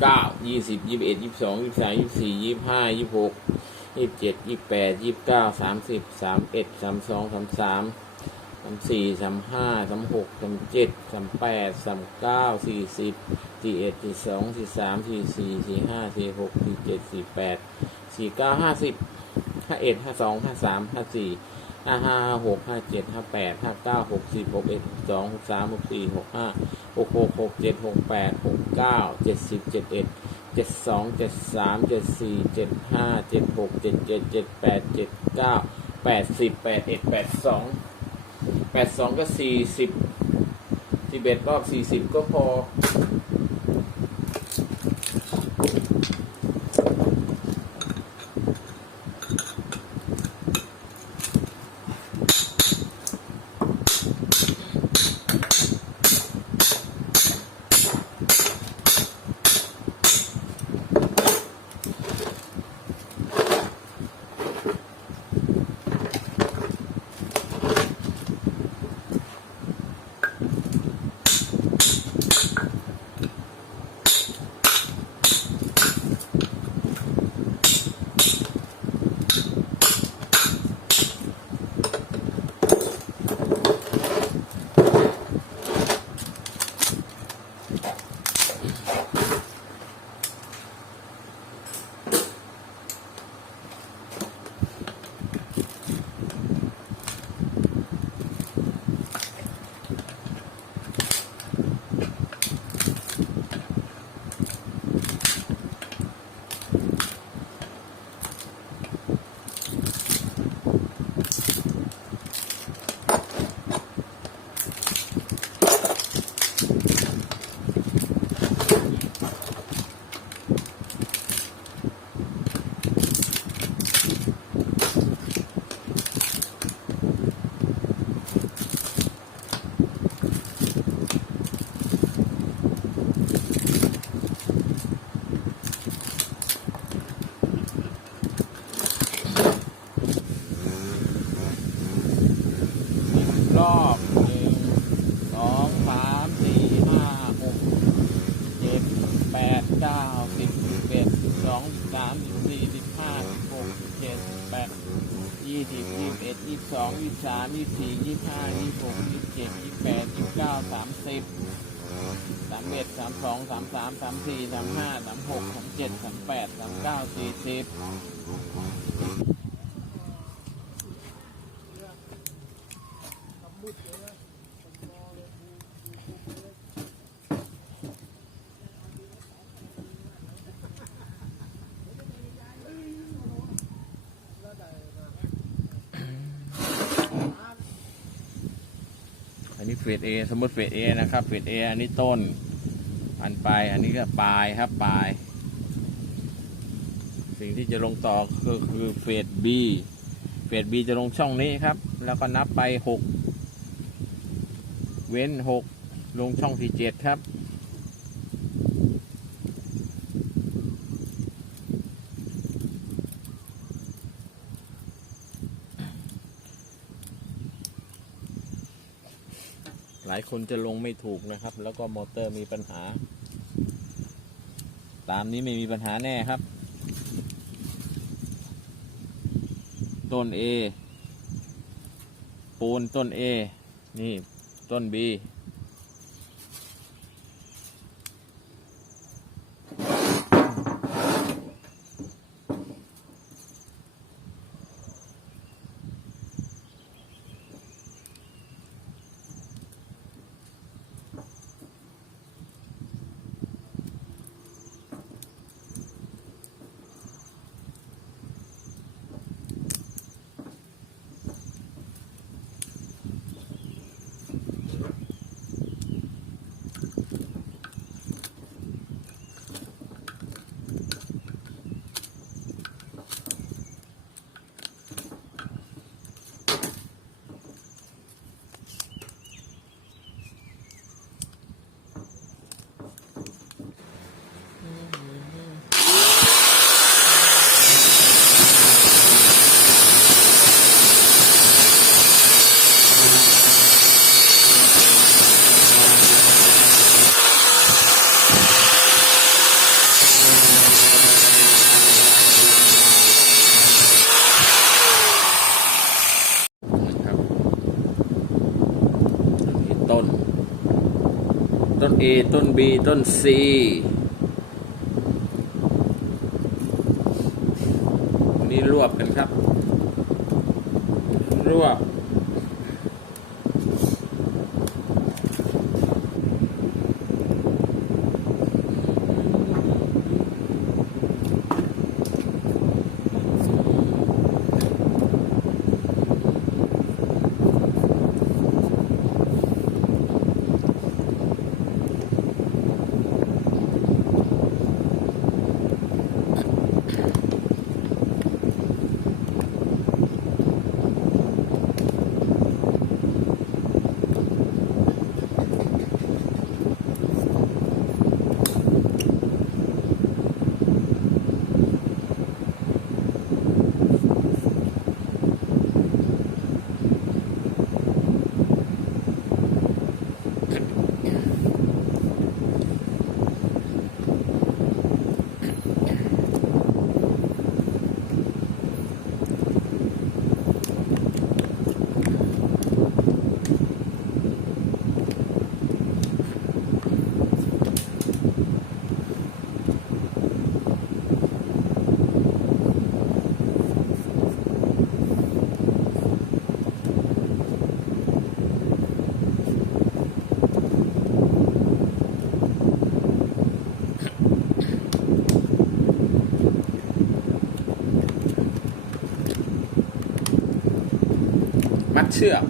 เก้ายี่สิบยี่สิบเอ็ดยี่สิบสองยี่สิบสามยี่สิบสี่ยี่สิบห้ายี่สิบหกยี่สิบเจ็ดยี่สิบแปดยี่สิบเก้าสามสิบสามเอ็ดสามสองสามสามสามสี่สามห้าสามหกสามเจ็ดสามแปดสามเก้าสี่สิบสี่เอ็ดสี่สองสี่สามสี่สี่สี่ห้าสี่หกสี่เจ็ดสี่แปดสี่เก้าห้าสิบห้าเอ็ดห้าสองห้าสามห้าสี่ห้าห้าหกห้าเจ็ดห้าแปดห้าเก้าหกสิบหกเอ็ดสองหกสามหกสี่หกห้า หกหกหกเจ็ดหกแปดหกเก้าเจ็ดสิบเจ็ดเอ็ดเจ็ดสองเจ็ดสามเจ็ดสี่เจ็ดห้าเจ็ดหกเจ็ดเจ็ดเจ็ดแปดเจ็ดเก้าแปดสิบแปดเอ็ดแปดสองแปดสองก็สี่สิบสิบเอ็ดรอบสี่สิบก็พอ สองยี่สามยี่สี่ยี่ห้ายี่หกยี่เจ็ดยี่แปดยี่เก้าสามสิบสามเอ็ดสามสองสามสามสามสี่สามห้าสามหกสามเจ็ดสามแปดสามเก้าสี่สิบอันนี้ เฟสเอสมมติเฟสเอนะครับเฟสเออันนี้ต้น อันปลายอันนี้ก็ปลายครับปลาย สิ่งที่จะลงต่อก็คือเฟสบีเฟสบีจะลงช่องนี้ครับ แล้วก็นับไปหกเว้นหกลงช่องที่เจ็ดครับายคนจะลงไม่ถูกนะครับ แล้วก็มอเตอร์มีปัญหา ตามนี้ไม่มีปัญหาแน่ครับ ต้น A ปูนต้น A นี่ต้น B อ น A ต้น B ต้น C วันนี้รวบกันครับ รวบ มัดเชือก